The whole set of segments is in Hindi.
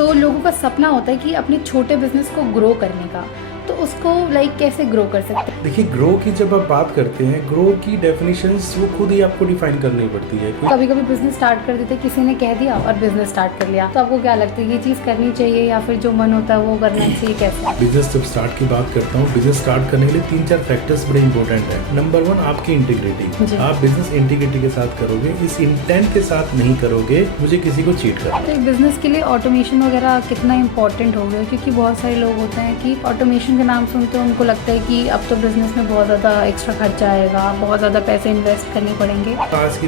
तो लोगों का सपना होता है कि अपने छोटे बिजनेस को ग्रो करने का, तो उसको कैसे ग्रो कर सकते हैं? देखिए, ग्रो की जब आप बात करते हैं, ग्रो की डेफिनेशंस वो खुद ही आपको डिफाइन करनी पड़ती है। कभी कभी बिजनेस स्टार्ट कर देते, किसी ने कह दिया और बिजनेस स्टार्ट कर लिया, तो आपको क्या लगता है ये चीज़ करनी चाहिए या फिर जो मन होता है वो करना चाहिए, कैसे? बिजनेस जब स्टार्ट की बात करता हूँ, बिजनेस स्टार्ट करने के लिए 3-4 फैक्टर्स बड़े इंपॉर्टेंट है। नंबर 1, आपकी इंटीग्रिटी। आप बिजनेस इंटीग्रिटी के साथ करोगे, इस इंटेंट के साथ नहीं करोगे मुझे किसी को चीट करना। तो एक बिजनेस के लिए ऑटोमेशन वगैरह कितना इंपॉर्टेंट हो गया, क्योंकि बहुत सारे लोग होते हैं कि ऑटोमेशन का नाम सुनते हैं उनको लगता है कि अब तो बिजनेस में बहुत ज़्यादा एक्स्ट्रा खर्चा आएगा, बहुत ज़्यादा पैसे इन्वेस्ट करने पड़ेंगे। आज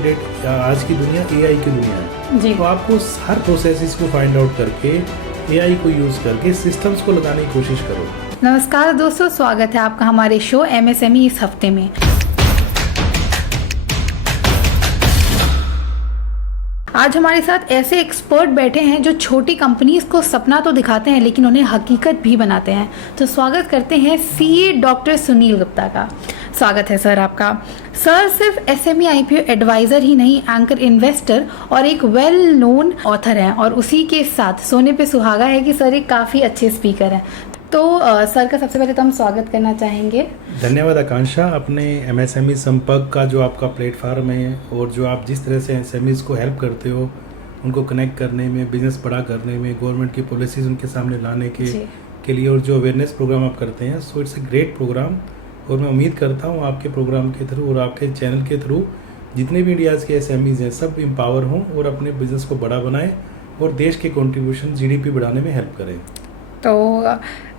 की दुनिया एआई की दुनिया है जी। तो आपको हर प्रोसेसेस को फाइंड आउट करके एआई को यूज करके सिस्टम्स को लगाने की कोशिश करो। नमस्कार दोस्तों, स्वागत है आपका हमारे शो एमएसएमई इस हफ्ते में। आज हमारे साथ ऐसे एक्सपर्ट बैठे हैं जो छोटी कंपनीज को सपना तो दिखाते हैं लेकिन उन्हें हकीकत भी बनाते हैं। तो स्वागत करते हैं सीए डॉक्टर सुनील गुप्ता का। स्वागत है सर आपका। सर सिर्फ एसएमई आईपीओ एडवाइजर ही नहीं, एंकर इन्वेस्टर और एक वेल नोन ऑथर हैं, और उसी के साथ सोने पे सुहागा है कि सर एक काफ़ी अच्छे स्पीकर हैं। तो सर का सबसे पहले तो हम स्वागत करना चाहेंगे। धन्यवाद आकांक्षा। अपने एमएसएमई संपर्क का जो आपका प्लेटफार्म है और जो आप जिस तरह से एमएसएमईज को हेल्प करते हो, उनको कनेक्ट करने में, बिजनेस बड़ा करने में, गवर्नमेंट की पॉलिसीज उनके सामने लाने के लिए, और जो अवेयरनेस प्रोग्राम आप करते हैं, so it's a great programme. और मैं उम्मीद करता हूँ आपके प्रोग्राम के थ्रू और आपके चैनल के थ्रू जितने भी इंडियाज़ के एसएमईज हैं सब एम्पावर हों और अपने बिजनेस को बड़ा बनाएं और देश के कंट्रीब्यूशन जीडीपी बढ़ाने में हेल्प करें। तो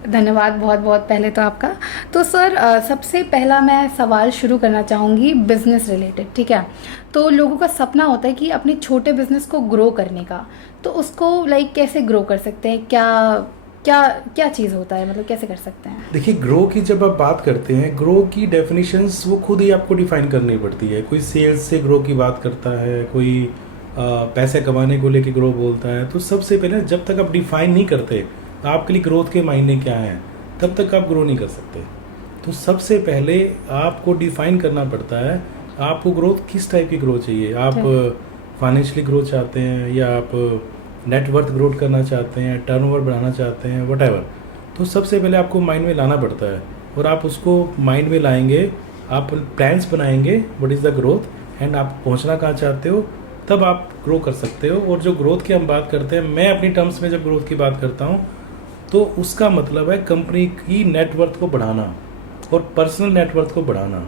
धन्यवाद बहुत बहुत पहले तो आपका। तो सर सबसे पहला मैं सवाल शुरू करना चाहूँगी बिजनेस रिलेटेड, ठीक है? तो लोगों का सपना होता है कि अपने छोटे बिजनेस को ग्रो करने का, तो उसको कैसे ग्रो कर सकते हैं? क्या चीज़ होता है, मतलब कैसे कर सकते हैं? देखिए, ग्रो की जब आप बात करते हैं, ग्रो की डेफिनेशंस वो खुद ही आपको डिफाइन करनी पड़ती है। कोई सेल्स से ग्रो की बात करता है, कोई पैसे कमाने को लेके ग्रो बोलता है। तो सबसे पहले जब तक आप डिफाइन नहीं करते आपके लिए ग्रोथ के मायने क्या हैं, तब तक आप ग्रो नहीं कर सकते। तो सबसे पहले आपको डिफाइन करना पड़ता है आपको ग्रोथ किस टाइप की ग्रोथ चाहिए। आप फाइनेंशियली ग्रोथ चाहते हैं या आप नेटवर्थ ग्रोथ करना चाहते हैं, टर्नओवर बढ़ाना चाहते हैं, व्हाटएवर। तो सबसे पहले आपको माइंड में लाना पड़ता है और आप उसको माइंड में लाएंगे, आप प्लान्स बनाएंगे what is the growth and आप पहुंचना कहाँ चाहते हो, तब आप ग्रो कर सकते हो। और जो ग्रोथ की हम बात करते हैं, मैं अपनी टर्म्स में जब ग्रोथ की बात करता हूँ तो उसका मतलब है कंपनी की नेटवर्थ को बढ़ाना और पर्सनल नेटवर्थ को बढ़ाना।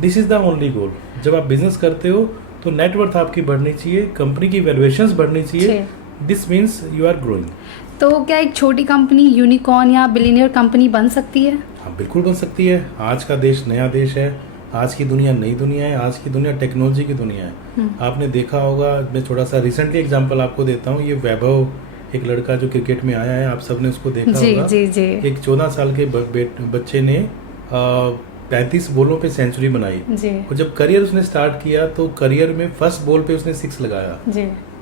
This is the only goal. जब आप बिजनेस करते हो तो नेटवर्थ आपकी बढ़नी चाहिए, कंपनी की वैल्यूएशंस बढ़नी चाहिए। This means you are growing. तो क्या एक छोटी कंपनी यूनिकॉर्न या बिलियनियर कंपनी बन सकती है? हाँ, बिल्कुल बन सकती है। आज का देश नया देश है, आज की दुनिया नई दुनिया है, आज की दुनिया टेक्नोलॉजी की दुनिया है। आपने देखा होगा, मैं थोड़ा सा रिसेंटली एग्जांपल आपको देता हूँ। ये वैभव, एक लड़का जो क्रिकेट में आया है, आप सबने उसको देखा होगा। जी। एक 14 साल के बच्चे ने 35 बॉलों पे सेंचुरी बनाई। और जब करियर उसने स्टार्ट किया तो करियर में फर्स्ट बॉल पे उसने 6 लगाया।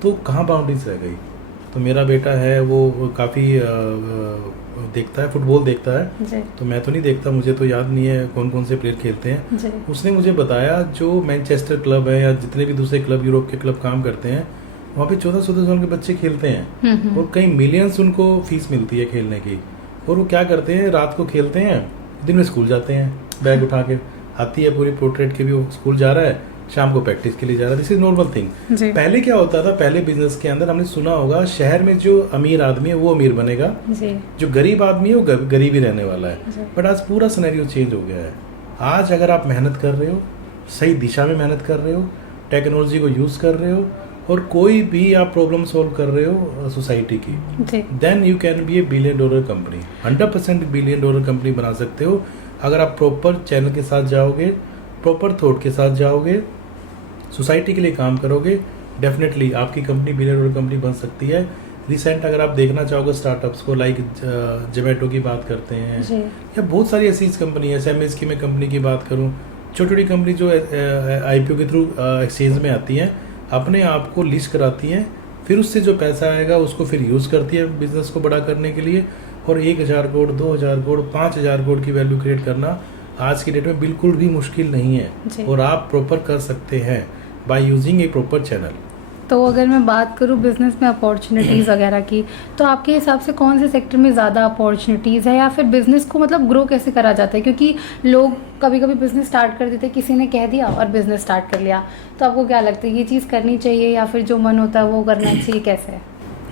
तो कहाँ बाउंड्रीज रह गई? तो मेरा बेटा है वो काफ़ी देखता है, फुटबॉल देखता है। तो मैं तो नहीं देखता, मुझे तो याद नहीं है कौन कौन से प्लेयर खेलते हैं। उसने मुझे बताया जो मैनचेस्टर क्लब है या जितने भी दूसरे क्लब, यूरोप के क्लब काम करते हैं, वहाँ पे 14-14 साल के बच्चे खेलते हैं और कई मिलियंस उनको फीस मिलती है खेलने की। और वो क्या करते हैं, रात को खेलते हैं, दिन में स्कूल जाते हैं, बैग उठा के आती है पूरी पोर्ट्रेट के भी, वो स्कूल जा रहा है, शाम को प्रैक्टिस के लिए जा रहा है। This is normal thing. पहले क्या होता था, पहले बिजनेस के अंदर हमने सुना होगा, शहर में जो अमीर आदमी है वो अमीर बनेगा, जो गरीब आदमी है वो गरीब ही रहने वाला है। बट आज पूरा सिनेरियो चेंज हो गया है। आज अगर आप मेहनत कर रहे हो, सही दिशा में मेहनत कर रहे हो, टेक्नोलॉजी को यूज कर रहे हो और कोई भी आप प्रॉब्लम सॉल्व कर रहे हो सोसाइटी की, then you can be a $1 billion company. 100% $1 billion company बना सकते हो अगर आप प्रॉपर चैनल के साथ जाओगे, प्रॉपर थॉट के साथ जाओगे, सोसाइटी के लिए काम करोगे। डेफिनेटली आपकी कंपनी $1 बिलियन कंपनी बन सकती है। रिसेंट अगर आप देखना चाहोगे स्टार्टअप्स को, लाइक जोमेटो की बात करते हैं या बहुत सारी ऐसी कंपनी है। एसएमईज की मैं कंपनी की बात करूँ, छोटी छोटी कंपनी जो आईपीओ के थ्रू एक्सचेंज में आती हैं, अपने आप को लिस्ट कराती हैं, फिर उससे जो पैसा आएगा उसको फिर यूज़ करती है बिजनेस को बड़ा करने के लिए। और 1000 करोड़, 2000 करोड़, 5000 करोड़ की वैल्यू क्रिएट करना आज की डेट में बिल्कुल भी मुश्किल नहीं है और आप प्रॉपर कर सकते हैं by using A proper channel. तो अगर मैं बात करूँ बिज़नेस में अपॉर्चुनिटीज़ वगैरह की, तो आपके हिसाब से कौन से सेक्टर में ज़्यादा अपॉर्चुनिटीज़ है, या फिर बिज़नेस को मतलब ग्रो कैसे करा जाता है? क्योंकि लोग कभी कभी बिज़नेस स्टार्ट कर देते हैं, किसी ने कह दिया और बिज़नेस स्टार्ट कर लिया, तो आपको क्या लगता है ये चीज़ करनी चाहिए या फिर जो मन होता है वो करना चाहिए, कैसे है?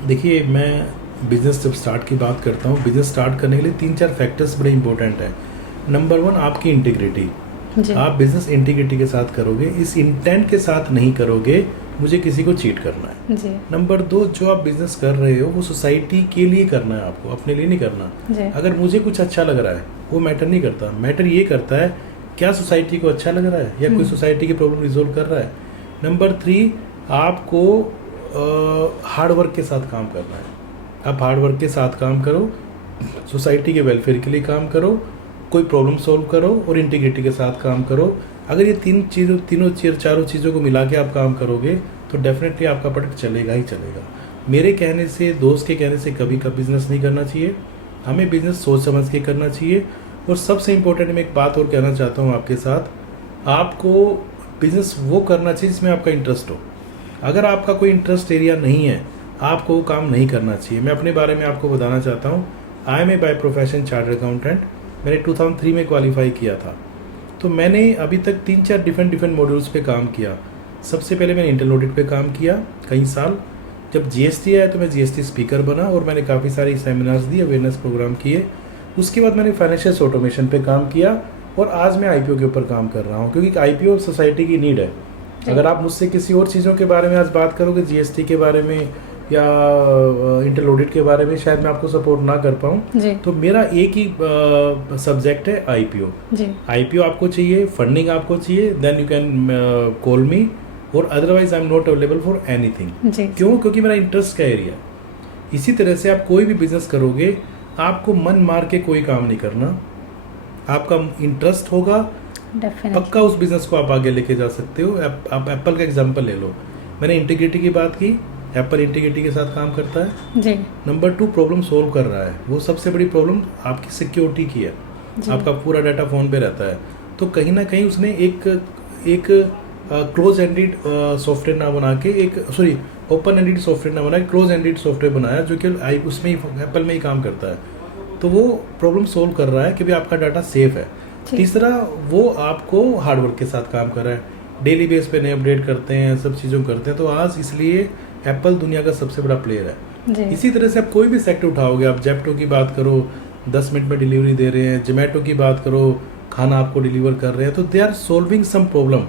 देखिए, मैं बिज़नेस जब स्टार्ट की बात करता हूँ, बिज़नेस स्टार्ट करने के लिए 3-4 फैक्टर्स बड़े इंपॉर्टेंट है। नंबर 1, आपकी इंटीग्रिटी। आप बिज़नेस इंटीग्रिटी के साथ करोगे, इस इंटेंट के साथ नहीं करोगे मुझे किसी को चीट करना है जी। नंबर 2, जो आप बिजनेस कर रहे हो वो सोसाइटी के लिए करना है, आपको अपने लिए नहीं करना जी। अगर मुझे कुछ अच्छा लग रहा है वो मैटर नहीं करता, मैटर ये करता है क्या सोसाइटी को अच्छा लग रहा है या कोई सोसाइटी की प्रॉब्लम रिजोल्व कर रहा है। नंबर 3, आपको हार्ड वर्क के साथ काम करना है। आप हार्ड वर्क के साथ काम करो, सोसाइटी के वेलफेयर के लिए काम करो, कोई प्रॉब्लम सॉल्व करो और इंटीग्रिटी के साथ काम करो। अगर ये चारों चीज़ों को मिला के आप काम करोगे तो डेफिनेटली आपका प्रोडक्ट चलेगा ही चलेगा। मेरे कहने से, दोस्त के कहने से कभी का बिजनेस नहीं करना चाहिए, हमें बिजनेस सोच समझ के करना चाहिए। और सबसे इम्पोर्टेंट मैं एक बात और कहना चाहता हूँ आपके साथ, आपको बिजनेस वो करना चाहिए जिसमें आपका इंटरेस्ट हो। अगर आपका कोई इंटरेस्ट एरिया नहीं है, आपको वो काम नहीं करना चाहिए। मैं अपने बारे में आपको बताना चाहता हूँ, I am a by profession chartered accountant. मैंने 2003 में क्वालिफाई किया था, तो मैंने अभी तक 3-4 डिफरेंट मॉड्यूल्स पे काम किया। सबसे पहले मैंने इंटरनल ऑडिट पे काम किया कई साल। जब जीएसटी आया तो मैं जीएसटी स्पीकर बना और मैंने काफ़ी सारी सेमिनार्स दी, अवेयरनेस प्रोग्राम किए। उसके बाद मैंने फाइनेंशियल ऑटोमेशन पे काम किया और आज मैं आईपीओ के ऊपर काम कर रहा हूँ, क्योंकि आईपीओ सोसाइटी की नीड है। अगर आप मुझसे किसी और चीज़ों के बारे में आज बात करोगे, जीएसटी के बारे में या इंटरनल ऑडिट के बारे में, शायद मैं आपको सपोर्ट ना कर पाऊँ। तो मेरा एक ही सब्जेक्ट है आईपीओ। आईपीओ आपको चाहिए, फंडिंग आपको चाहिए, then you can call me, और otherwise I am not available for anything. क्यों? क्योंकि मेरा इंटरेस्ट का एरिया। इसी तरह से आप कोई भी बिजनेस करोगे, आपको मन मार के कोई काम नहीं करना, आपका इंटरेस्ट होगा, पक्का उस बिजनेस को आप आगे लेके जा सकते हो। आप एप्पल का एग्जांपल ले लो, मैंने इंटीग्रिटी की बात की, एप्पल इंटीग्रिटी के साथ काम करता है जी। नंबर 2, प्रॉब्लम सोल्व कर रहा है। वो सबसे बड़ी प्रॉब्लम आपकी सिक्योरिटी की है, आपका पूरा डाटा फोन पे रहता है। तो कहीं ना कहीं उसने एक क्लोज एंडेड सॉफ्टवेयर ना बना के, ओपन एंडेड सॉफ्टवेयर ना बना के क्लोज एंडेड सॉफ्टवेयर बनाया, जो कि उसमें ही, एप्पल में ही काम करता है। तो वो प्रॉब्लम सोल्व कर रहा है कि भाई आपका डाटा सेफ है। तीसरा, वो आपको हार्डवर्क के साथ काम कर रहा है, डेली बेस पे नए अपडेट करते हैं, सब चीज़ों करते हैं। तो आज इसलिए एप्पल दुनिया का सबसे बड़ा प्लेयर है। इसी तरह से आप कोई भी सेक्टर उठाओगे, आप जेप्टो की बात करो, 10 मिनट में डिलीवरी दे रहे हैं, जोमेटो की बात करो, खाना आपको डिलीवर कर रहे हैं, तो they are solving some problem.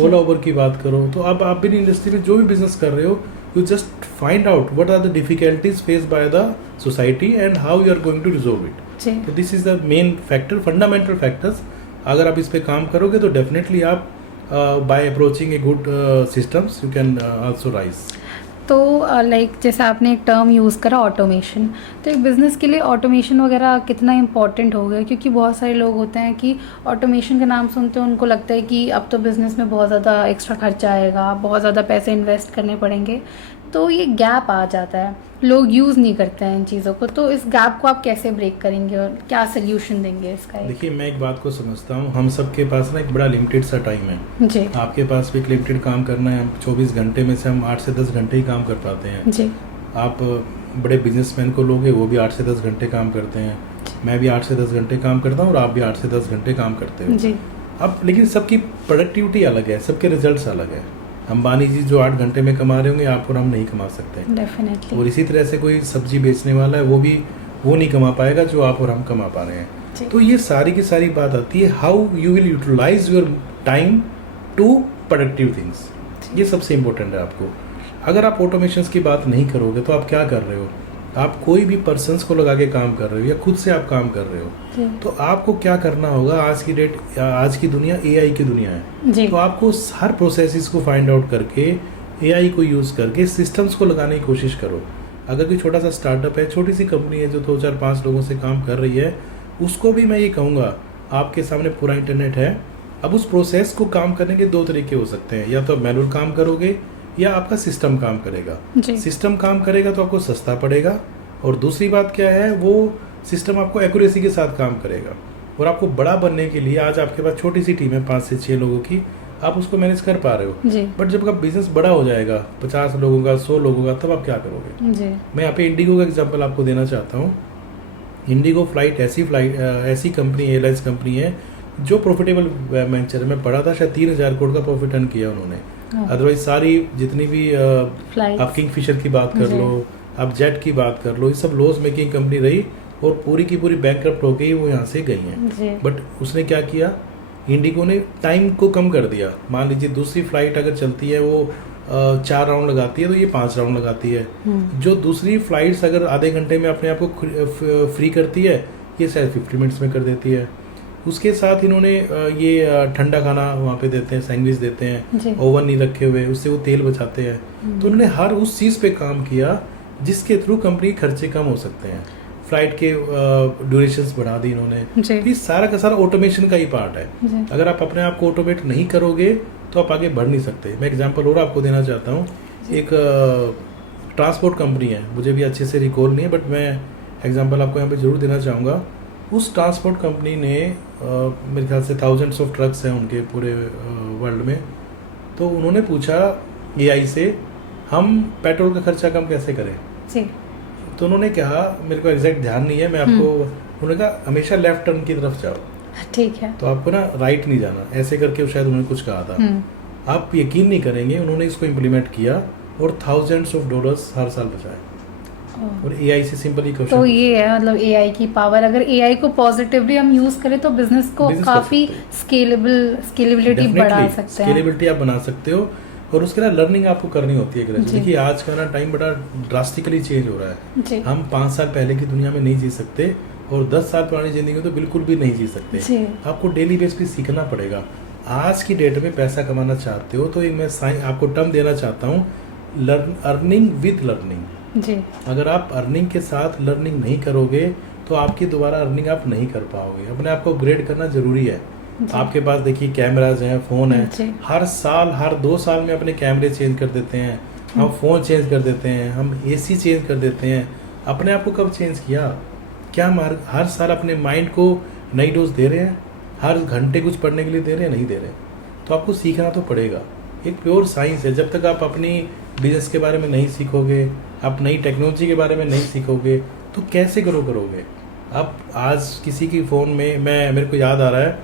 Ola Uber की बात करो, तो अब आप भी इंडस्ट्री में जो भी बिजनेस कर रहे हो, you just find out what are the difficulties faced by the society and how you are going to resolve it. तो this is the main factor, fundamental factors. अगर आप इस पे काम करोगे तो डेफिनेटली आप by approaching a good systems you can also rise. तो लाइक जैसे आपने एक टर्म यूज़ करा ऑटोमेशन, तो एक बिज़नेस के लिए ऑटोमेशन वगैरह कितना इम्पॉर्टेंट हो गया? क्योंकि बहुत सारे लोग होते हैं कि ऑटोमेशन का नाम सुनते हैं उनको लगता है कि अब तो बिज़नेस में बहुत ज़्यादा एक्स्ट्रा खर्चा आएगा, बहुत ज़्यादा पैसे इन्वेस्ट करने पड़ेंगे, तो ये गैप आ जाता है, लोग यूज़ नहीं करते हैं इन चीज़ों को। तो इस गैप को आप कैसे ब्रेक करेंगे और क्या सोल्यूशन देंगे इसका? देखिए, मैं एक बात को समझता हूँ, हम सबके पास ना एक बड़ा लिमिटेड सा टाइम है जी। आपके पास भी एक लिमिटेड काम करना है। 24 घंटे में से हम 8 से 10 घंटे ही काम कर पाते हैं जी। आप बड़े बिजनेसमैन को लोगे, वो भी 8 से 10 घंटे काम करते हैं, मैं भी 8 से 10 घंटे काम करता हूँ और आप भी 8 से 10 घंटे काम करते हो जी। अब लेकिन सबकी प्रोडक्टिविटी अलग है, सबके रिजल्ट्स अलग है। अंबानी जी जो 8 घंटे में कमा रहे होंगे, आप और हम नहीं कमा सकते डेफिनेटली। और इसी तरह से कोई सब्जी बेचने वाला है, वो नहीं कमा पाएगा जो आप और हम कमा पा रहे हैं। तो ये सारी की सारी बात आती है how you will utilise your time to productive things. ये सबसे इम्पोर्टेंट है आपको। अगर आप ऑटोमेशन की बात नहीं करोगे तो आप क्या कर रहे हो? आप कोई भी पर्सन्स को लगा के काम कर रहे हो या खुद से आप काम कर रहे हो, तो आपको क्या करना होगा? आज की दुनिया एआई की दुनिया है, तो आपको हर प्रोसेसेस को फाइंड आउट करके एआई को यूज़ करके सिस्टम्स को लगाने की कोशिश करो। अगर कोई छोटा सा स्टार्टअप है, छोटी सी कंपनी है जो 2-4-5 लोगों से काम कर रही है, उसको भी मैं ये कहूँगा, आपके सामने पूरा इंटरनेट है। अब उस प्रोसेस को काम करने के 2 तरीके हो सकते हैं, या तो आप मैनुअल काम करोगे या आपका सिस्टम काम करेगा। सिस्टम काम करेगा तो आपको सस्ता पड़ेगा, और दूसरी बात क्या है, वो सिस्टम आपको एक्यूरेसी के साथ काम करेगा। और आपको बड़ा बनने के लिए आज आपके पास छोटी सी टीम है 5 से 6 लोगों की, आप उसको मैनेज कर पा रहे हो। बट जब आपका बिजनेस बड़ा हो जाएगा 50 लोगों का 100 लोगों का, तब आप क्या करोगे? मैं यहाँ पे इंडिगो का एग्जांपल आपको देना चाहता हूँ। इंडिगो फ्लाइट ऐसी कंपनी, एयरलाइंस कंपनी है जो प्रॉफिटेबल वेंचर में पड़ा था। शायद 3,000 करोड़ का प्रॉफिट अर्न किया उन्होंने। अदरवाइज सारी जितनी भी आप किंगफिशर की बात कर लो, आप जेट की बात कर लो, ये सब लॉस मेकिंग कंपनी रही और पूरी की पूरी बैंकरप्ट हो गई, वो यहाँ से गई हैं। बट उसने क्या किया, इंडिगो ने टाइम को कम कर दिया। मान लीजिए दूसरी फ्लाइट अगर चलती है वो 4 राउंड लगाती है, तो ये 5 राउंड लगाती है। जो दूसरी फ्लाइट्स अगर आधे घंटे में अपने आप को फ्री करती है, ये शायद 50 मिनट्स में कर देती है। उसके साथ इन्होंने ये ठंडा खाना वहाँ पे देते हैं, सैंडविच देते हैं, ओवन नहीं रखे हुए, उससे वो तेल बचाते हैं। तो उन्होंने हर उस चीज़ पे काम किया जिसके थ्रू कंपनी खर्चे कम हो सकते हैं। फ्लाइट के ड्यूरेशंस बढ़ा दी इन्होंने। ये सारा का सारा ऑटोमेशन का ही पार्ट है। अगर आप अपने आप को ऑटोमेट नहीं करोगे तो आप आगे बढ़ नहीं सकते। मैं एग्जांपल और आपको देना चाहता हूँ। एक ट्रांसपोर्ट कंपनी है, मुझे भी अच्छे से रिकॉल नहीं है, बट मैं एग्जांपल आपको यहाँ पे जरूर देना चाहूँगा। उस ट्रांसपोर्ट कंपनी ने मेरे ख्याल से थाउजेंड्स ऑफ ट्रक्स हैं उनके पूरे वर्ल्ड में। तो उन्होंने पूछा AI से, हम पेट्रोल का खर्चा कम कैसे करें? तो उन्होंने कहा, मेरे को एग्जैक्ट ध्यान नहीं है, मैं आपको, उन्होंने कहा हमेशा लेफ्ट टर्न की तरफ जाओ। ठीक है। तो आपको ना राइट नहीं जाना, ऐसे करके शायद उन्होंने कुछ कहा था। आप यकीन नहीं करेंगे, उन्होंने इसको इम्प्लीमेंट किया और थाउजेंड्स ऑफ डॉलर्स हर साल बचाए। और AI से सिंपल ही क्वेश्चन। तो ये है मतलब AI की पावर। अगर AI को पॉजिटिवली हम यूज करें तो बिजनेस को काफी स्केलेबिलिटी बढ़ा सकते हैं। स्केलेबिलिटी आप बना सकते हो और उसके बाद लर्निंग आपको करनी होती है। देखिए आज का ना टाइम बड़ा ड्रास्टिकली चेंज हो रहा है। हम 5 साल पहले की दुनिया में नहीं जी सकते और 10 साल पुरानी जिंदगी में तो बिल्कुल भी नहीं जी सकते। आपको डेली बेस पे सीखना पड़ेगा। आज की डेट में पैसा कमाना चाहते हो तो एक मैं आपको टर्म देना चाहता हूँ, अर्निंग विद लर्निंग। अगर आप अर्निंग के साथ लर्निंग नहीं करोगे तो आपकी दोबारा अर्निंग आप नहीं कर पाओगे। अपने आप को अपग्रेड करना जरूरी है। आपके पास देखिए कैमराज हैं, फोन है, हर साल हर 2 साल में अपने कैमरे चेंज कर देते हैं, हम फोन चेंज कर देते हैं, हम AC चेंज कर देते हैं। अपने आप को कब चेंज किया? क्या हम हर साल अपने माइंड को नई डोज दे रहे हैं? हर घंटे कुछ पढ़ने के लिए दे रहे हैं? नहीं दे रहे। तो आपको सीखना तो पड़ेगा। एक प्योर साइंस है। जब तक आप अपनी बिजनेस के बारे में नहीं सीखोगे, आप नई टेक्नोलॉजी के बारे में नहीं सीखोगे तो कैसे ग्रो करोगे? आप आज किसी की फ़ोन में, मेरे को याद आ रहा है,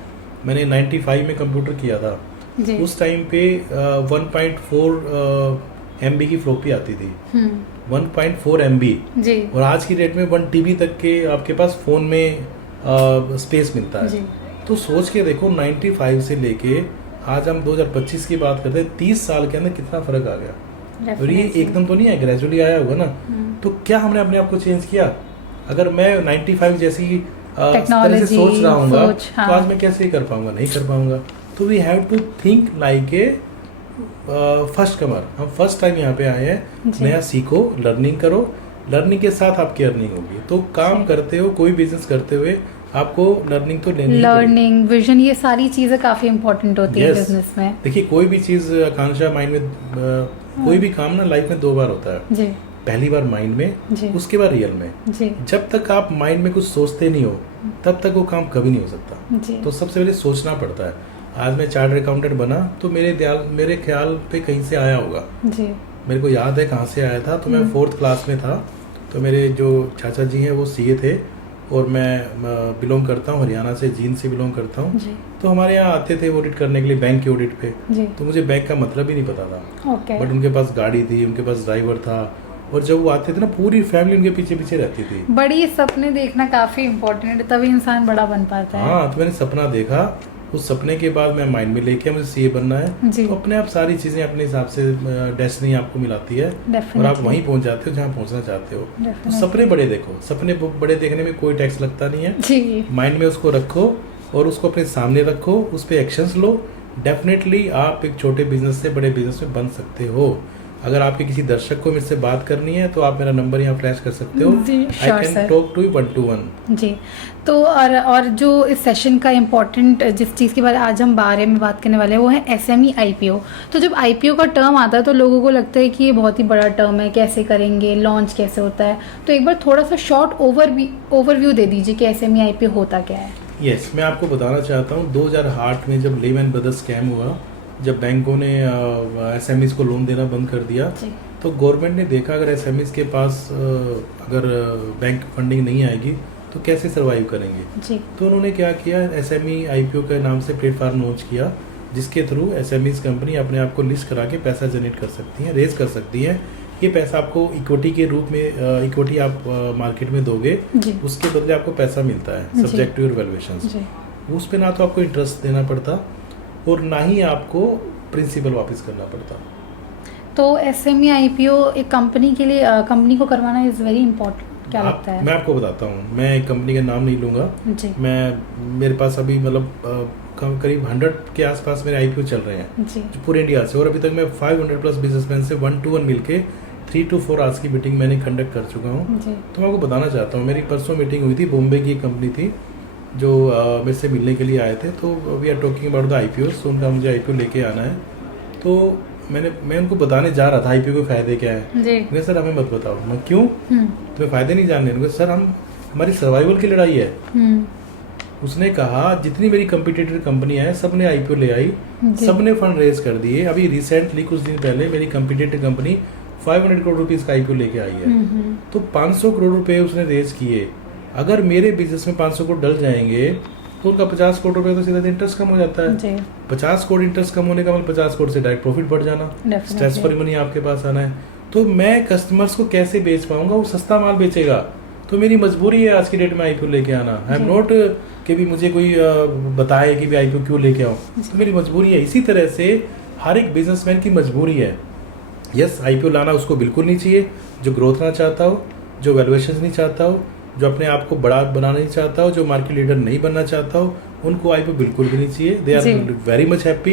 मैंने 95 में कंप्यूटर किया था। उस टाइम पे 1.4 MB की फ्लॉपी आती थी। 1.4 MB। और आज की डेट में 1 TB तक के आपके पास फ़ोन में स्पेस मिलता है। तो सोच के देखो 95 से लेके आज हम 2025 की बात करते हैं, 30 साल के अंदर कितना फ़र्क आ गया। और ये एकदम तो नहीं है, ग्रेजुअली आया होगा ना। तो क्या हमने अपने आप को चेंज किया? अगर मैं 95 जैसी तरह से सोच रहा हूँ तो आज मैं कैसे कर पाऊंगा? नहीं कर पाऊंगा। तो we have to think like a first comer. हम फर्स्ट टाइम यहाँ पे आए हैं। नया सीखो, लर्निंग करो, लर्निंग के साथ आपकी अर्निंग होगी। तो काम करते हो, कोई बिजनेस करते हुए आपको लर्निंग तो लेनी, लर्निंग, विजन, ये सारी चीजें काफी इंपॉर्टेंट होती है बिजनेस में। देखिए कोई भी चीज आकांक्षा माइंड में, कोई भी काम ना लाइफ में 2 बार होता है जी। पहली बार माइंड में, उसके बाद रियल में जी। जब तक आप माइंड में कुछ सोचते नहीं हो तब तक वो काम कभी नहीं हो सकता जी। तो सबसे पहले सोचना पड़ता है। आज मैं चार्टर्ड अकाउंटेंट बना तो मेरे ख्याल पे कहीं से आया होगा जी। मेरे को याद है कहाँ से आया था। तो मैं 4th क्लास में था। तो मेरे जो चाचा जी हैं वो CA थे और मैं बिलोंग करता हूँ हरियाणा से, जींद से बिलोंग करता हूँ। तो हमारे यहाँ आते थे ऑडिट करने के लिए, बैंक के ऑडिट पे। तो मुझे बैंक का मतलब ही नहीं पता था। बट उनके पास गाड़ी थी, उनके पास ड्राइवर था और जब वो आते थे ना पूरी फैमिली उनके पीछे पीछे रहती थी। बड़ी सपने देखना काफी इम्पोर्टेंट है, तभी इंसान बड़ा बन पाता है। हाँ, तो मैंने सपना देखा। उस सपने के बाद मैं माइंड में लेके मुझे CA बनना है। तो अपने आप सारी चीजें अपने हिसाब से डेस्टिनी आपको मिलाती है और आप वहीं पहुंच जाते हो जहाँ पहुंचना चाहते हो। तो सपने बड़े देखो। सपने बड़े देखने में कोई टैक्स लगता नहीं है। माइंड में उसको रखो और उसको अपने सामने रखो, उस पर एक्शंस लो। डेफिनेटली आप एक छोटे बिजनेस से बड़े बिजनेस में बन सकते हो। अगर आपके किसी दर्शक को मुझसे बात करनी है तो आप मेरा नंबर यहाँ फ्लैश कर सकते हो। I can talk to you 1-to-1 जी। तो और जो इस सेशन का इम्पोर्टेंट जिस चीज़ के बारे में बात करने वाले हैं वो है SME IPO। तो जब IPO का टर्म आता है तो लोगों को लगता है कि ये बहुत ही बड़ा टर्म है, कैसे करेंगे, लॉन्च कैसे होता है। तो एक बार थोड़ा सा शॉर्ट ओवरव्यू दे दीजिए कि SME IPO होता क्या है। यस, मैं आपको बताना चाहता हूँ 2008 में जब लेमैन ब्रदर्स स्कैम हुआ जब बैंकों ने एसएमईज को लोन देना बंद कर दिया तो गवर्नमेंट ने देखा अगर एसएमईज के पास अगर बैंक फंडिंग नहीं आएगी तो कैसे सरवाइव करेंगे जी। तो उन्होंने क्या किया, एसएमई आईपीओ के नाम से प्लेटफॉर्म लॉन्च किया जिसके थ्रू एसएमईज कंपनी अपने आप को लिस्ट करा के पैसा जनरेट कर सकती हैं, रेज कर सकती हैं। ये पैसा आपको इक्विटी के रूप में इक्विटी आप मार्केट में दोगे, उसके बदले आपको पैसा मिलता है सब्जेक्ट टू योर वैल्यूएशंस। उस पे ना तो आपको इंटरेस्ट देना पड़ता और ना ही आपको प्रिंसिपल वापस करना पड़ता। तो एसएमई आईपीओ एक कंपनी के लिए कंपनी को करवाना इज़ वेरी इंपॉर्टेंट, क्या लगता है? मैं आपको बताता हूँ, मैं एक कंपनी का नाम नहीं लूँगा, मेरे पास अभी मतलब करीब 100 के आसपास मेरे आईपीओ चल रहे हैं जो पूरे इंडिया से, और अभी तक मैं 500 प्लस बिजनेसमैन से 1-to-1 मिलके 3 to 4 आवर्स की मीटिंग मैंने कंडक्ट कर चुका हूँ। तो मैं आपको बताना चाहता हूँ, मेरी परसों मीटिंग हुई थी, बॉम्बे की एक कंपनी थी जो मेरे से मिलने के लिए आए थे। तो we are talking about the IPO, तो उनका मुझे आईपीओ लेके आना है। तो मैं उनको बताने जा रहा था आईपीओ के फायदे क्या है। मैं सर हमें मत बताओ। मैं क्यों, तुम्हें फायदे नहीं जानने? सर हमारी सर्वाइवल की लड़ाई है। उसने कहा जितनी मेरी कंपटीटर कंपनियां हैं सब ने आईपीओ ले आई, सब ने फंड रेज कर दिए। अभी रिसेंटली कुछ दिन पहले मेरी कंपटीटर कंपनी 500 करोड़ रुपीस का आईपीओ लेके आई है। तो 500 करोड़ रुपए उसने रेज किए। अगर मेरे बिजनेस में 500 करोड़ डल जाएंगे तो उनका 50 करोड़ रुपए तो सीधा इंटरेस्ट कम हो जाता है। 50 करोड़ इंटरेस्ट कम होने का मतलब 50 करोड़ से डायरेक्ट प्रॉफिट बढ़ जाना, स्ट्रेस फ्री मनी आपके पास आना है। तो मैं कस्टमर्स को कैसे बेच पाऊंगा? वो सस्ता माल बेचेगा। तो मेरी मजबूरी है आज की डेट में आईपीओ लेके आना। आई एम नॉट कि भी मुझे कोई बताए कि भी आईपीओ क्यों लेके आऊँ, तो मेरी मजबूरी है। इसी तरह से हर एक बिजनेसमैन की मजबूरी है। यस, आईपीओ लाना उसको बिल्कुल नहीं चाहिए जो ग्रोथ ना चाहता हो, जो वैल्यूएशन नहीं चाहता हो, जो अपने आप को बड़ा बनाना नहीं चाहता हो, जो मार्केट लीडर नहीं बनना चाहता हो, उनको आईपीओ बिल्कुल भी नहीं चाहिए। They are very much happy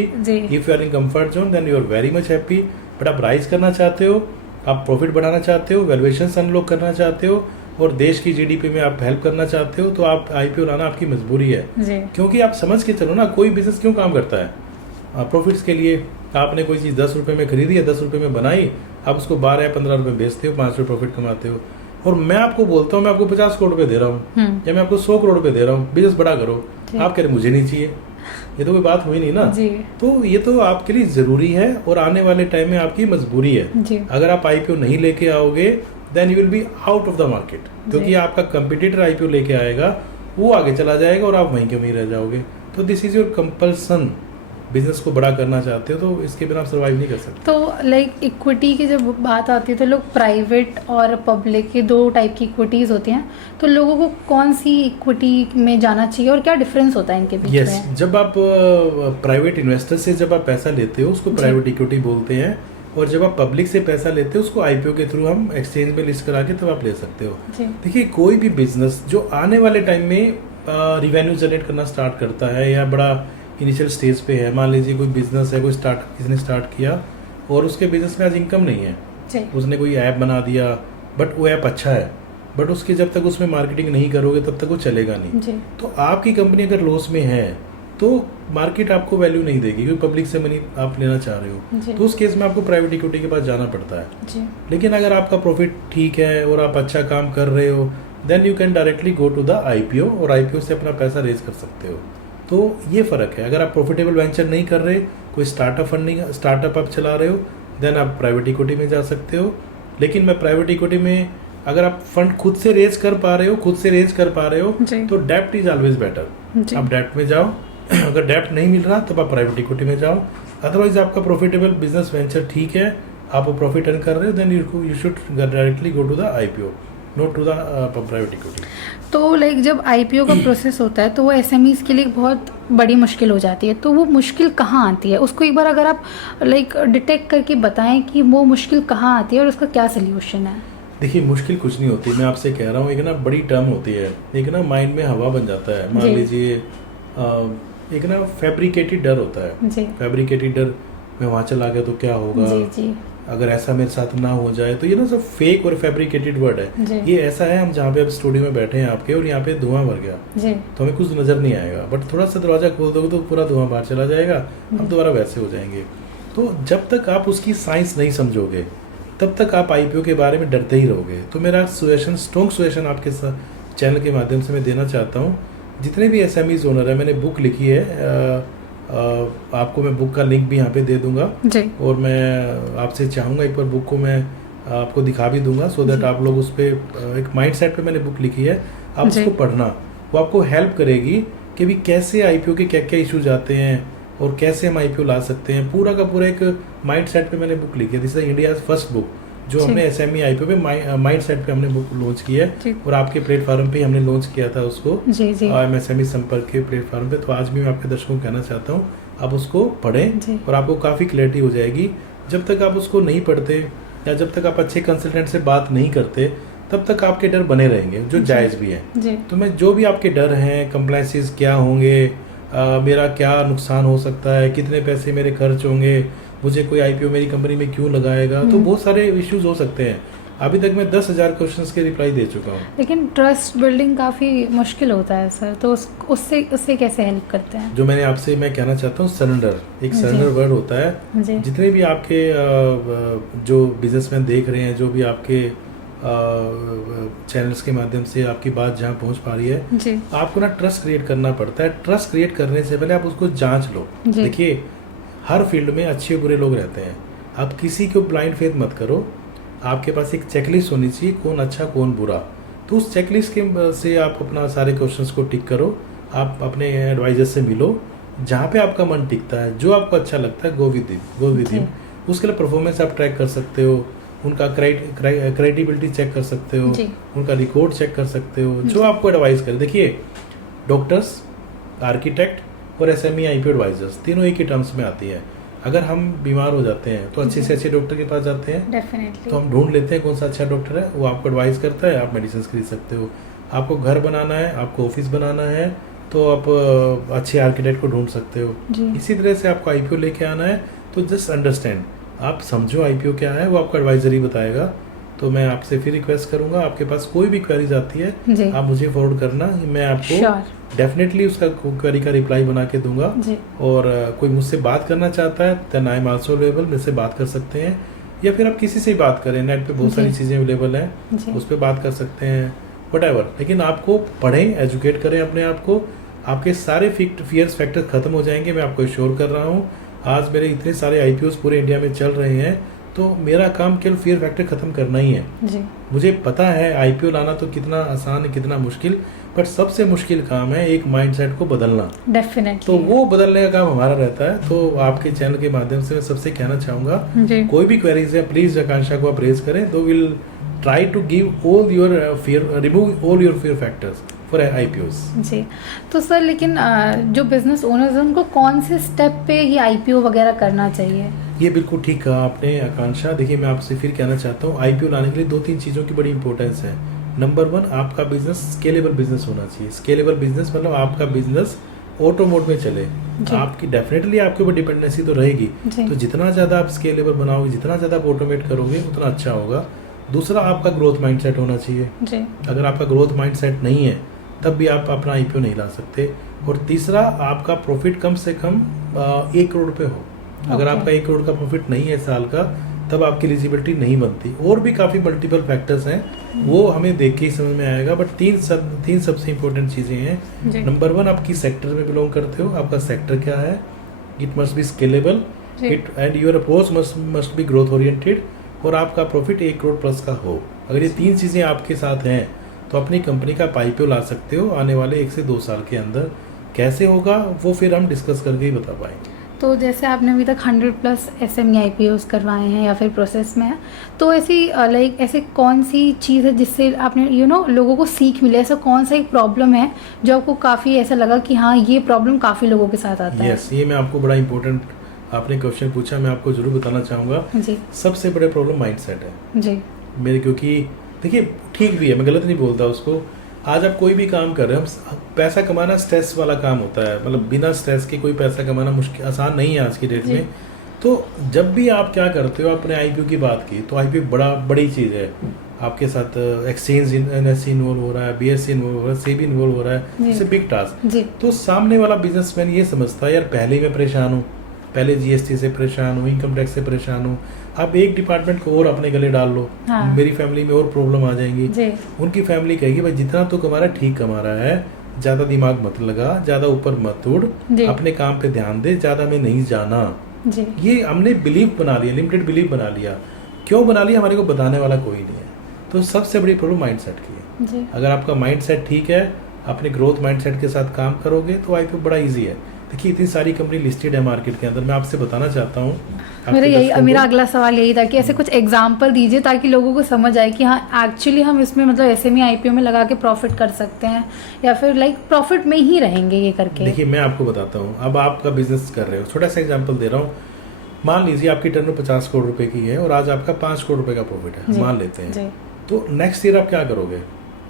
if you are in comfort zone, then you are very much happy. But आप राइज करना चाहते हो, आप प्रॉफिट बढ़ाना चाहते हो, वैल्यूएशन अनलॉक करना चाहते हो और देश की जीडीपी में आप हेल्प करना चाहते हो, तो आप आईपीओ लाना आपकी मजबूरी है। क्योंकि आप समझ के चलो ना, कोई बिजनेस क्यों काम करता है? प्रॉफिट्स के लिए। आपने कोई चीज़ 10 रुपये में खरीदी है, 10 रुपये में बनाई, आप उसको 12 या 15 रुपये बेचते हो, 5 रुपये प्रॉफिट कमाते हो। और मैं आपको बोलता हूँ मैं आपको 50 करोड़ रुपए दे रहा हूँ या मैं आपको 100 करोड़ रुपए दे रहा हूँ, बिजनेस बड़ा करो। आप कह रहे मुझे नहीं चाहिए, ये तो कोई बात हुई नहीं ना। तो ये तो आपके लिए जरूरी है और आने वाले टाइम में आपकी मजबूरी है। अगर आप आईपीओ नहीं लेके आओगे then you will be out of the market, क्योंकि आपका कंपटीटर आईपीओ लेके आएगा, वो आगे चला जाएगा और आप वहीं के वहीं रह जाओगे। तो this is your compulsion. Business को बड़ा करना चाहते हो तो इसके बिना आप सर्वाइव नहीं कर सकते। तो लाइक इक्विटी की जब बात आती है तो लोग प्राइवेट और पब्लिक की 2 टाइप की इक्विटीज होती हैं, तो लोगों को कौन सी इक्विटी में जाना चाहिए और क्या डिफरेंस होता है इनके बीच में? जब आप प्राइवेट इन्वेस्टर से जब आप पैसा लेते हो उसको प्राइवेट इक्विटी बोलते हैं, और जब आप पब्लिक से पैसा लेते हो उसको आईपीओ के थ्रू हम एक्सचेंज में लिस्ट करा के तब आप ले सकते हो। देखिए, कोई भी बिजनेस जो आने वाले टाइम में रिवेन्यू जनरेट करना स्टार्ट करता है या बड़ा इनिशियल स्टेज पे है, मान लीजिए कोई बिजनेस है, कोई किसी ने स्टार्ट किया और उसके बिजनेस में आज इनकम नहीं है, उसने कोई ऐप बना दिया, बट वो ऐप अच्छा है, बट उसके जब तक उसमें मार्केटिंग नहीं करोगे तब तक वो चलेगा नहीं। तो आपकी कंपनी अगर लॉस में है तो मार्केट आपको वैल्यू नहीं देगी, क्योंकि पब्लिक से मनी आप लेना चाह रहे हो। तो उस केस में आपको प्राइवेट इक्विटी के पास जाना पड़ता है। लेकिन अगर आपका प्रॉफिट ठीक है और आप अच्छा काम कर रहे हो, then you can directly go to the IPO और आईपीओ से अपना पैसा रेज कर सकते हो। तो ये फ़र्क है। अगर आप प्रॉफिटेबल वेंचर नहीं कर रहे, कोई स्टार्टअप आप चला रहे हो, देन आप प्राइवेट इक्विटी में जा सकते हो। लेकिन मैं प्राइवेट इक्विटी में अगर आप फंड खुद से रेज कर पा रहे हो तो डेप्ट इज ऑलवेज बेटर। आप डेप्ट में जाओ, अगर डेप्ट नहीं मिल रहा तब आप प्राइवेट इक्विटी में जाओ। अदरवाइज आपका प्रॉफिटेबल बिजनेस वेंचर ठीक है, आप प्रॉफिट अर्न कर रहे हो, then you should directly go to the IPO, not to the private equity. तो लाइक जब आईपीओ का प्रोसेस होता है तो वो एसएमईज के लिए बहुत बड़ी मुश्किल हो जाती है। तो वो मुश्किल कहाँ आती है, उसको एक बार अगर आप लाइक डिटेक्ट करके बताएं कि वो मुश्किल कहाँ आती है और उसका क्या सोल्यूशन है? देखिए, मुश्किल कुछ नहीं होती, मैं आपसे कह रहा हूँ। एक ना बड़ी टर्म होती है, एक ना माइंड में हवा बन जाता है। मान लीजिए एक ना फैब्रिकेटेड डर होता है। फैब्रिकेटेड डर, मैं वहाँ चला गया तो क्या होगा, अगर ऐसा मेरे साथ ना हो जाए, तो ये ना सब फेक और फैब्रिकेटेड वर्ड है। ये ऐसा है, हम जहाँ पे अब स्टूडियो में बैठे हैं आपके और यहाँ पे धुआं भर गया तो हमें कुछ नजर नहीं आएगा, बट थोड़ा सा दरवाजा खोल दोगे तो पूरा धुआं बाहर चला जाएगा, हम दोबारा वैसे हो जाएंगे। तो जब तक आप उसकी साइंस नहीं समझोगे तब तक आप आईपीओ के बारे में डरते ही रहोगे। तो मेरा स्ट्रॉन्ग सजेशन आपके चैनल के माध्यम से मैं देना चाहता हूँ, जितने भी एसएमईज ओनर है, मैंने बुक लिखी है आपको मैं बुक का लिंक भी यहाँ पे दे दूंगा जी। और मैं आपसे चाहूँगा एक बार बुक को मैं आपको दिखा भी दूंगा सो दैट आप लोग उस पर एक माइंड सेट पे मैंने बुक लिखी है, आप उसको पढ़ना, वो आपको हेल्प करेगी कि भी कैसे आईपीओ के क्या क्या इश्यूज आते हैं और कैसे हम आईपीओ ला सकते हैं। पूरा का पूरा एक माइंड सेट पे मैंने बुक लिखी है। This is India's first book जो हमने एसएमई आईपीओ पे माइंड सेट पे हमने बुक लॉन्च की है और आपके प्लेटफॉर्म पे हमने लॉन्च किया था उसको, एमएसएमई संपर्क के प्लेटफॉर्म पे। तो आज भी मैं आपके दर्शकों को कहना चाहता हूँ आप उसको पढ़ें और आपको काफ़ी क्लैरिटी हो जाएगी। जब तक आप उसको नहीं पढ़ते या जब तक आप अच्छे कंसल्टेंट से बात नहीं करते तब तक आपके डर बने रहेंगे, जो जायज़ भी है। तो मैं जो भी आपके डर हैं, कंप्लाइंसेस क्या होंगे, मेरा क्या नुकसान हो सकता है, कितने पैसे मेरे खर्च होंगे, मुझे कोई आईपीओ मेरी कंपनी में क्यों लगाएगा, तो बहुत सारे इश्यूज हो सकते हैं। अभी तक मैं 10,000 क्वेश्चंस के रिप्लाई दे चुका हूँ। लेकिन ट्रस्ट बिल्डिंग काफ़ी मुश्किल होता है सर, तो उससे कैसे हेल्प करते हैं? जो मैं कहना चाहता हूँ सरेंडर, एक सरेंडर वर्ड होता है। जितने भी आपके जो बिजनेसमैन देख रहे हैं, जो भी आपके चैनल्स के माध्यम से आपकी बात जहाँ पहुँच पा रही है जी। आपको ना ट्रस्ट क्रिएट करना पड़ता है। ट्रस्ट क्रिएट करने से पहले आप उसको जांच लो। देखिए हर फील्ड में अच्छे बुरे लोग रहते हैं, आप किसी को ब्लाइंड फेथ मत करो। आपके पास एक चेकलिस्ट होनी चाहिए, कौन अच्छा कौन बुरा। तो उस चेकलिस्ट के से आप अपना सारे क्वेश्चंस को टिक करो, आप अपने एडवाइजर से मिलो, जहाँ पे आपका मन टिकता है, जो आपको अच्छा लगता है गो विद हिम। उसके लिए परफॉर्मेंस आप ट्रैक कर सकते हो, उनका क्रेडिबिलिटी चेक कर सकते हो, उनका रिकॉर्ड चेक कर सकते हो, जो आपको एडवाइस करे। देखिए डॉक्टर्स, आर्किटेक्ट और एसएमई आईपीओ एडवाइजर्स तीनों एक ही टर्म्स में आती है। अगर हम बीमार हो जाते हैं तो अच्छे से अच्छे डॉक्टर के पास जाते हैं। डेफिनेटली। तो हम ढूंढ लेते हैं कौन सा अच्छा डॉक्टर है, वो आपको एडवाइस करता है, आप मेडिसिन खरीद सकते हो। आपको घर बनाना है, आपको ऑफिस बनाना है, तो आप अच्छे आर्किटेक्ट को ढूंढ सकते हो। इसी तरह से आपको आईपीओ लेके आना है तो जस्ट अंडरस्टैंड, आप समझो आईपीओ क्या है, वो आपको एडवाइजर ही बताएगा। तो मैं आपसे फिर रिक्वेस्ट करूंगा, आपके पास कोई भी क्वेरीज आती है आप मुझे फॉरवर्ड करना, मैं आपको डेफिनेटली उसका क्वेरी का रिप्लाई बना के दूंगा। और कोई मुझसे बात करना चाहता है then I am also available, मुझसे बात कर सकते हैं, या फिर आप किसी से भी बात करें, नेट पे बहुत सारी चीज़ें अवेलेबल हैं, उस पर बात कर सकते हैं, व्हाटएवर। लेकिन आपको पढ़ें, एजुकेट करें अपने आप को, आपके सारे फियर्स फैक्टर खत्म हो जाएंगे, मैं आपको श्योर कर रहा हूँ। आज मेरे इतने सारे आईपीओस पूरे इंडिया में चल रहे हैं, तो मेरा काम केवल फियर फैक्टर खत्म करना ही है। मुझे पता है आईपीओ लाना तो कितना आसान है, कितना मुश्किल, बट सबसे मुश्किल काम है एक माइंडसेट को बदलना। डेफिनेटली। तो वो बदलने का काम हमारा रहता है। तो आपके चैनल के माध्यम से मैं सबसे कहना चाहूंगा, कोई भी क्वेरीज है प्लीज आकांक्षा को आप रेज करें, तो will try to give all your fear, remove all your fear factors for IPOs. जी। तो सर लेकिन जो बिजनेस ओनर्स हैं उनको कौन से स्टेप पे ये आईपीओ वगैरह करना चाहिए? ये बिल्कुल ठीक कहा आपने आकांक्षा। देखिए मैं आपसे फिर कहना चाहता हूँ, आईपीओ लाने के लिए 2-3 चीज़ों की बड़ी इंपॉर्टेंस है। नंबर 1, आपका बिजनेस स्केलेबल बिजनेस होना चाहिए। स्केलेबल बिजनेस मतलब आपका बिजनेस ऑटो मोड में चले। आपकी डेफिनेटली आपके ऊपर डिपेंडेंसी तो रहेगी, तो जितना ज़्यादा आप स्केलेबल बनाओगे, जितना ज़्यादा आप ऑटोमेट करोगे उतना अच्छा होगा। दूसरा, आपका ग्रोथ माइंडसेट होना चाहिए। अगर आपका ग्रोथ माइंडसेट नहीं है तब भी आप अपना आईपीओ नहीं ला सकते। और तीसरा, आपका प्रॉफिट कम से कम 1 करोड़ रुपये हो। अगर आपका 1 करोड़ का प्रॉफिट नहीं है साल का, तब आपकी एलिजिबिलिटी नहीं बनती। और भी काफ़ी मल्टीपल फैक्टर्स हैं, वो हमें देख के ही समझ में आएगा, बट तीन सबसे इंपॉर्टेंट चीज़ें हैं। नंबर 1, आप किस सेक्टर में बिलोंग करते हो, आपका सेक्टर क्या है, it must be scalable, it and your approach must be growth oriented, और आपका प्रॉफिट 1 करोड़ प्लस का हो। अगर ये 3 चीज़ें आपके साथ हैं तो अपनी कंपनी का आईपीओ ला सकते हो आने वाले 1 से 2 साल के अंदर। कैसे होगा वो फिर हम डिस्कस करके ही बता पाएंगे। तो जैसे आपने अभी तक 100+ एसएमई आईपीओस करवाए हैं या फिर प्रोसेस में है, तो ऐसे कौन सी चीज़ है जिससे आपने लोगों को सीख मिले? ऐसा कौन सा एक प्रॉब्लम है जो आपको काफ़ी ऐसा लगा कि हाँ ये प्रॉब्लम काफ़ी लोगों के साथ आता है? यस, ये मैं आपको बड़ा इंपॉर्टेंट आपने क्वेश्चन पूछा, मैं आपको जरूर बताना चाहूँगा। सबसे बड़े प्रॉब्लम माइंडसेट है जी मेरे, क्योंकि देखिए ठीक भी है, मैं गलत नहीं बोलता उसको। आज आप कोई भी काम कर रहे हैं, पैसा कमाना स्ट्रेस वाला काम होता है, मतलब बिना स्ट्रेस के कोई पैसा कमाना मुश्किल आसान नहीं है आज की डेट में। तो जब भी आप क्या करते हो, आपने आईपीओ की बात की, तो आईपीओ बड़ी चीज़ है। आपके साथ एक्सचेंज एनएससी इन्वॉल्व हो रहा है, बीएससी इन्वॉल्व हो रहा है, सेबी इन्वॉल्व हो रहा है, इट्स अ बिग टास्क। तो सामने वाला बिजनेसमैन ये समझता है यार पहले मैं परेशान हूँ, पहले जीएसटी से परेशान हूँ, इनकम टैक्स से परेशान हूँ, आप एक डिपार्टमेंट को और अपने गले डाल लो, मेरी फैमिली में और प्रॉब्लम आ जाएंगी। उनकी फैमिली कहेगी भाई जितना तो कमा रहा है ठीक कमा रहा है, ज्यादा दिमाग मत लगा, ज्यादा ऊपर मत उड़, अपने काम पे ध्यान दे, ज्यादा में नहीं जाना जी। ये हमने बिलीव बना लिया, लिमिटेड बिलीव बना लिया। क्यों बना लिया? हमारे को बताने वाला कोई नहीं है। तो सबसे बड़ी प्रॉब्लम माइंडसेट की है जी। अगर आपका माइंडसेट ठीक है, अपने ग्रोथ माइंडसेट के साथ काम करोगे तो आईपीओ बड़ा इजी है। देखिए इतनी सारी कंपनी लिस्टेड है मार्केट के अंदर। मैं आपसे बताना चाहता हूँ, मेरा अगला सवाल यही था कि ऐसे कुछ एग्जांपल दीजिए ताकि लोगों को समझ आए कि हाँ एक्चुअली हम इसमें मतलब एसएमई आईपीओ में लगा के प्रॉफिट कर सकते हैं या फिर लाइक प्रॉफिट में ही रहेंगे ये करके। देखिए मैं आपको बताता हूँ, अब आपका बिजनेस कर रहे हो, छोटा सा एग्जाम्पल दे रहा हूँ। मान लीजिए आपकी टर्नओवर 50 करोड़ रुपए की है और आज आपका 5 करोड़ रुपए का प्रॉफिट है, मान लेते हैं। तो नेक्स्ट ईयर आप क्या करोगे?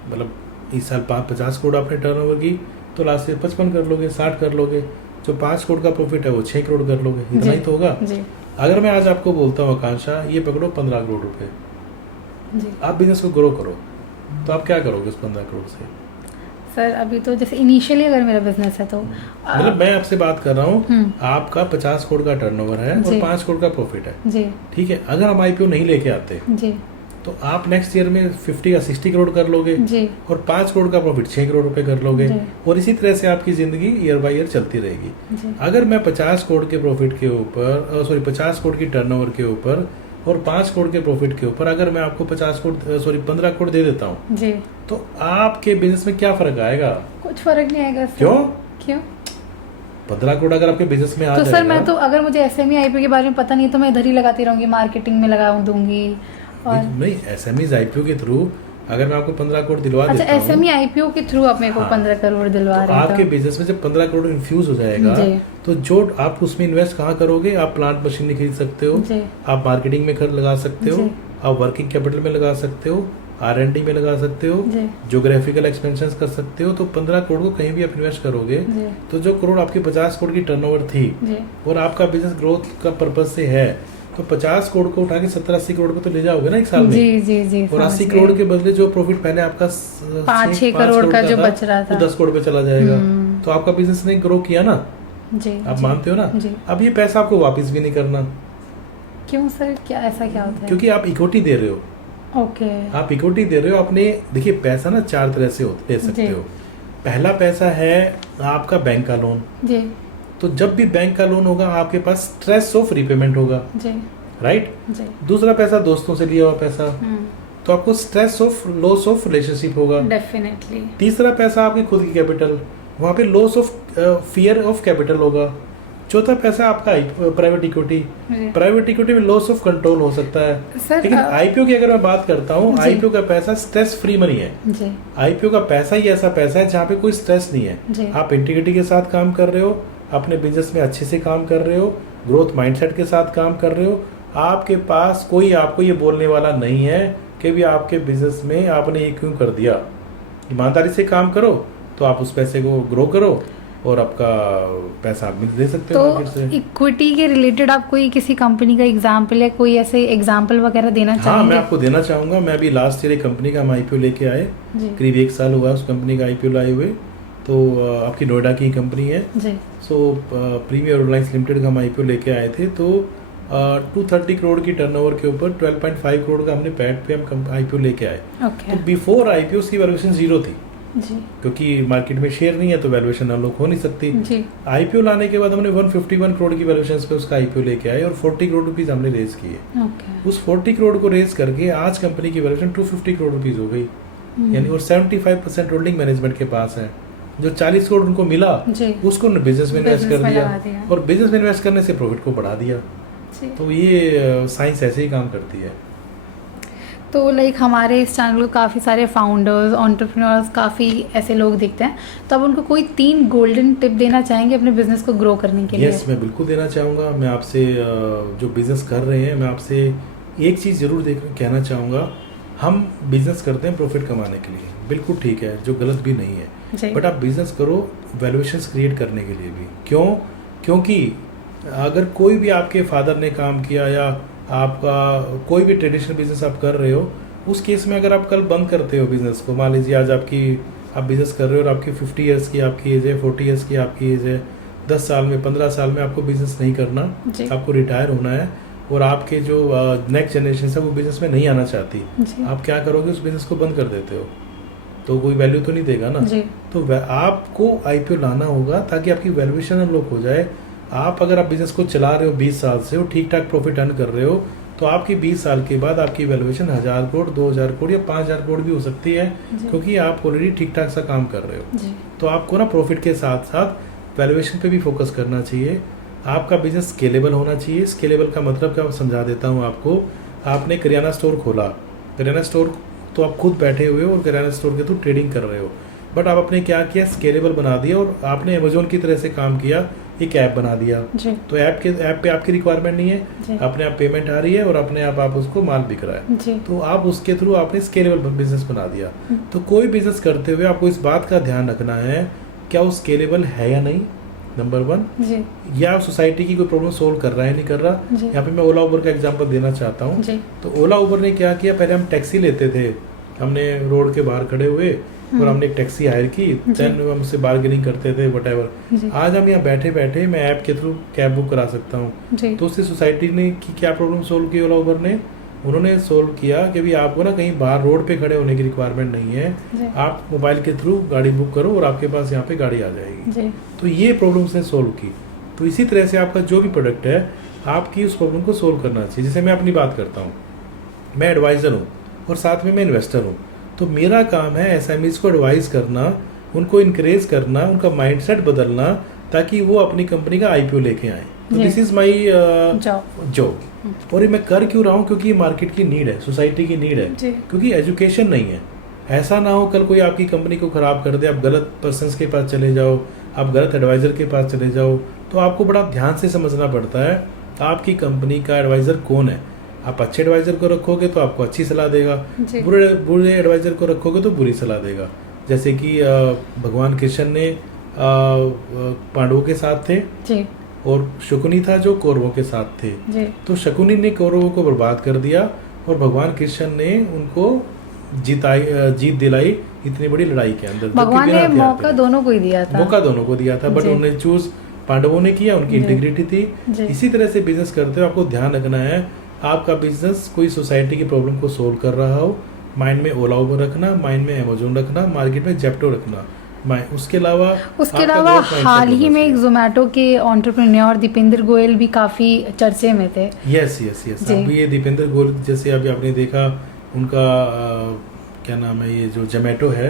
मतलब इस साल 50 करोड़ आपने टर्नओवर की, तो लास्ट ईयर 55 कर लोगे, 60 कर लोगे। जो 5 करोड़ का प्रॉफिट है वो 6 करोड़ कर लोगे, इतना ही तो होगा। अगर मैं आज आपको बोलता हूँ आकांक्षा ये पकड़ो 15 करोड़ रुपए, आप बिजनेस को ग्रो करो, तो आप क्या करोगे उस 15 करोड़ से? सर अभी तो जैसे इनिशियली अगर मेरा बिजनेस है तो मतलब मैं आपसे बात कर रहा हूँ, आपका 50 करोड़ का टर्नओवर है और 5 करोड़ का प्रॉफिट है, ठीक है। अगर हम आईपीओ नहीं लेके आते तो आप नेक्स्ट ईयर में 50 या 60 करोड़ कर लोगे और 5 करोड़ का प्रॉफिट 6 करोड़ रुपए कर लोगे और इसी तरह से आपकी जिंदगी ईयर बाय ईयर चलती रहेगी। अगर मैं 50 करोड़ के प्रॉफिट के ऊपर 50 करोड़ की टर्नओवर के ऊपर और 5 करोड़ के प्रॉफिट के ऊपर अगर मैं आपको 15 करोड़ दे देता हूँ तो आपके बिजनेस में क्या फर्क आएगा? कुछ फर्क नहीं आएगा। क्यों? 15 करोड़ अगर आपके बिजनेस में आ जाएगा। तो सर मैं तो अगर मुझे एसएमई आईपीओ के बारे में पता नहीं तो मैं इधर ही लगाती रहूंगी, मार्केटिंग में लगा दूंगी। और नहीं, एसएमई आईपीओ के थ्रू अगर मैं आपको 15 करोड़ दिलवा देता हूं, एसएमई आईपीओ के थ्रू आप मेरे को 15 करोड़ दिलवा रहे हैं, आपके बिजनेस में जब 15 करोड़ इन्फ्यूज हो जाएगा तो जो आप उसमें इन्वेस्ट कहाँ करोगे? आप प्लांट मशीनरी खरीद सकते हो, आप मार्केटिंग में लगा सकते हो, आप वर्किंग कैपिटल में लगा सकते हो, R&D में लगा सकते हो, ज्योग्राफिकल एक्सपेंशन कर सकते हो। तो 15 करोड़ को कहीं भी आप इन्वेस्ट करोगे तो जो करोड़ आपकी 50 करोड़ की टर्नओवर थी और आपका बिजनेस ग्रोथ का पर्पज से है तो 50 करोड़ को उठा के 70-80 करोड़ को तो ले जाओगे ना एक साल में। जी, और 80 करोड़ के बदले जो प्रॉफिट पहले आपका 5-6 करोड़ का जो बच रहा था 10 करोड़ पे चला जाएगा। तो आपका बिजनेस ने ग्रो किया ना, आप मानते हो ना? अब ये पैसा आपको वापस भी नहीं करना। क्यों सर? क्या ऐसा क्या होता है? क्योंकि आप इक्विटी दे रहे हो। आप इक्विटी दे रहे हो अपने। देखिए पैसा ना 4 तरह से ले सकते हो। पहला पैसा है आपका बैंक का लोन। तो जब भी बैंक का लोन होगा आपके पास स्ट्रेस ऑफ रीपेमेंट होगा, राइट? दूसरा पैसा दोस्तों से लिया हुआ पैसा, तो आपको stress of loss of relationship होगा डेफिनेटली। तीसरा पैसा आपकी खुद की कैपिटल, वहाँ पे loss of fear of capital होगा। चौथा पैसा आपका प्राइवेट इक्विटी। प्राइवेट इक्विटी में लॉस ऑफ कंट्रोल हो सकता है। लेकिन आईपीओ की अगर मैं बात करता हूँ, आईपीओ का पैसा स्ट्रेस फ्री मनी है। आईपीओ का पैसा ही ऐसा पैसा है जहाँ पे कोई स्ट्रेस नहीं है। आप इंटीग्रिटी के साथ काम कर रहे हो, अपने बिजनेस में अच्छे से काम कर रहे हो, ग्रोथ माइंडसेट के साथ काम कर रहे हो। आपके पास कोई आपको ये बोलने वाला नहीं है कि भी आपके बिजनेस में आपने ये क्यों कर दिया। ईमानदारी से काम करो तो आप उस पैसे को ग्रो करो और आपका पैसा आप दे सकते हो मार्केट से। इक्विटी के रिलेटेड आप कोई किसी कंपनी का एग्जांपल है, कोई ऐसे एग्जांपल वगैरह देना चाहेंगे? हाँ, मैं आपको देना चाहूँगा। मैं अभी लास्ट ईयर एक कंपनी का हम आईपीओ लेके आए, करीब 1 साल हुआ उस कंपनी का आईपीओ लाए हुए। तो आपकी नोएडा की कंपनी है। सो प्रीमियर एयरलाइंस लिमिटेड का हम आईपीओ लेके आए थे। तो 230 करोड़ की टर्नओवर के ऊपर 12.5 करोड़ का हमने पैट पे हम आईपीओ लेके आए। तो बिफोर आईपीओ की वैल्यूएशन 0 थी क्योंकि मार्केट में शेयर नहीं है तो वैल्यूएशन अनलॉक हो नहीं सकती। आईपीओ लाने के बाद हमने 151 करोड़ की वैल्यूएशन पे उसका आईपीओ लेके आए और 40 करोड़ रुपीज हमने रेज किए। उस 40 करोड़ को रेज करके आज कंपनी की वैल्यूएशन 250 करोड़ रुपीज हो गई, यानी और 75% होल्डिंग मैनेजमेंट के पास है। जो 40 करोड़ उनको मिला उसको बिजनेस में इन्वेस्ट कर दिया और बिजनेस में इन्वेस्ट करने से प्रॉफिट को बढ़ा दिया। तो ये साइंस ऐसे ही काम करती है। तो लाइक हमारे इस चैनल को काफ़ी सारे फाउंडर्स, एंटरप्रेन्योर्स, काफ़ी ऐसे लोग दिखते हैं, तो अब उनको कोई 3 गोल्डन टिप देना चाहेंगे अपने बिजनेस को ग्रो करने के लिए? यस, मैं बिल्कुल देना चाहूँगा। मैं आपसे जो बिजनेस कर रहे हैं, मैं आपसे एक चीज़ ज़रूर कहना चाहूँगा। हम बिजनेस करते हैं प्रॉफिट कमाने के लिए, बिल्कुल ठीक है, जो गलत भी नहीं है, बट आप बिजनेस करो वैल्यूएशंस क्रिएट करने के लिए भी। क्यों? क्योंकि अगर कोई भी आपके फादर ने काम किया या आपका कोई भी ट्रेडिशनल बिजनेस आप कर रहे हो, उस केस में अगर आप कल बंद करते हो बिजनेस को, मान लीजिए आज आप बिजनेस कर रहे हो और आपकी 50 ईयर्स की आपकी एज है, 40 ईयर्स की आपकी एज है, 10 साल में 15 साल में आपको बिजनेस नहीं करना, आपको रिटायर होना है और आपके जो नेक्स्ट जनरेशन है वो बिजनेस में नहीं आना चाहती, आप क्या करोगे? उस बिजनेस को बंद कर देते हो। तो कोई वैल्यू तो नहीं देगा ना। तो आपको आईपीओ लाना होगा ताकि आपकी वैल्यूएशन अनलॉक हो जाए। आप अगर आप बिजनेस को चला रहे हो 20 साल से और ठीक ठाक प्रॉफिट अर्न कर रहे हो, तो आपकी 20 साल के बाद आपकी वैल्यूएशन 1000 करोड़, 2000 करोड़ या 5000 करोड़ भी हो सकती है, क्योंकि आप ऑलरेडी ठीक ठाक सा काम कर रहे हो। तो आपको ना प्रॉफिट के साथ साथ वैल्यूएशन पे भी फोकस करना चाहिए। आपका बिजनेस स्केलेबल होना चाहिए। स्केलेबल का मतलब क्या, समझा देता हूँ आपको। आपने किराना स्टोर खोला, किराना स्टोर तो आप खुद बैठे हुए हो और किराना स्टोर के थ्रू ट्रेडिंग कर रहे हो, बट आप आपने क्या किया, स्केलेबल बना दिया और आपने अमेजोन की तरह से काम किया, एक ऐप बना दिया। तो ऐप पे आपकी रिक्वायरमेंट नहीं है, अपने आप पेमेंट आ रही है और अपने आप उसको माल बिक रहा है, तो आप उसके थ्रू आपने स्केलेबल बिजनेस बना दिया। तो कोई बिजनेस करते हुए आपको इस बात का ध्यान रखना है, क्या वो स्केलेबल है या नहीं, नंबर 1, या सोसाइटी की कोई प्रॉब्लम सोल्व कर रहा है नहीं कर रहा। यहाँ पे मैं ओला उबर का एग्जांपल देना चाहता हूँ। तो ओला उबर ने क्या किया, पहले हम टैक्सी लेते थे, हमने रोड के बाहर खड़े हुए और हमने एक टैक्सी हायर की, देन हम उससे बार्गेनिंग करते थे व्हाटएवर। आज हम यहाँ बैठे बैठे मैं ऐप के थ्रू कैब बुक करा सकता हूँ। तो उससे सोसाइटी ने की क्या प्रॉब्लम सोल्व की, ओला उबर ने, उन्होंने सोल्व किया कि भी आपको ना कहीं बाहर रोड पे खड़े होने की रिक्वायरमेंट नहीं है, आप मोबाइल के थ्रू गाड़ी बुक करो और आपके पास यहाँ पे गाड़ी आ जाएगी। तो ये प्रॉब्लम उसने सोल्व की। तो इसी तरह से आपका जो भी प्रोडक्ट है, आपकी उस प्रॉब्लम को सोल्व करना चाहिए। जैसे मैं अपनी बात करता हूँ, मैं एडवाइज़र हूँ और साथ में मैं इन्वेस्टर हूँ। तो मेरा काम है एसएमईज को एडवाइस करना, उनको इनकरेज करना, उनका माइंडसेट बदलना, ताकि वो अपनी कंपनी का आईपीओ लेके आए। तो दिस इज माई जॉब। और ये मैं कर क्यों रहा हूँ, क्योंकि ये मार्केट की नीड है, सोसाइटी की नीड है, क्योंकि एजुकेशन नहीं है। ऐसा ना हो कल कोई आपकी कंपनी को खराब कर दे, आप गलत पर्सन्स के पास चले जाओ, आप गलत एडवाइजर के पास चले जाओ। तो आपको बड़ा ध्यान से समझना पड़ता है आपकी कंपनी का एडवाइजर कौन है। आप अच्छे एडवाइजर को रखोगे तो आपको अच्छी सलाह देगा, बुरे एडवाइजर को रखोगे तो बुरी सलाह देगा। जैसे कि भगवान कृष्ण ने पांडवों के साथ थे और शकुनी था जो कौरवों के साथ थे। तो शकुनी ने कौरवों को बर्बाद कर दिया और भगवान कृष्ण ने उनको जीत दिलाई इतनी बड़ी लड़ाई के अंदर। भगवान ने मौका दोनों को ही दिया था, बट उन्होंने चूज पांडवों ने किया, उनकी इंटीग्रिटी थी। इसी तरह से बिजनेस करते हुए आपको ध्यान रखना है, आपका बिजनेस कोई सोसाइटी की प्रॉब्लम को सोल्व कर रहा हो। माइंड में ओला उबर रखना, माइंड में अमेजोन रखना, मार्केट में जेप्टो रखना। उसके अलावा हाल ही में एक जोमेटो के एंटरप्रेन्योर दीपेंद्र गोयल भी काफी चर्चे में थे। यस। अभी ये दीपेंद्र गोयल, जैसे अभी आपने देखा उनका क्या नाम है, ये जो जोमेटो है,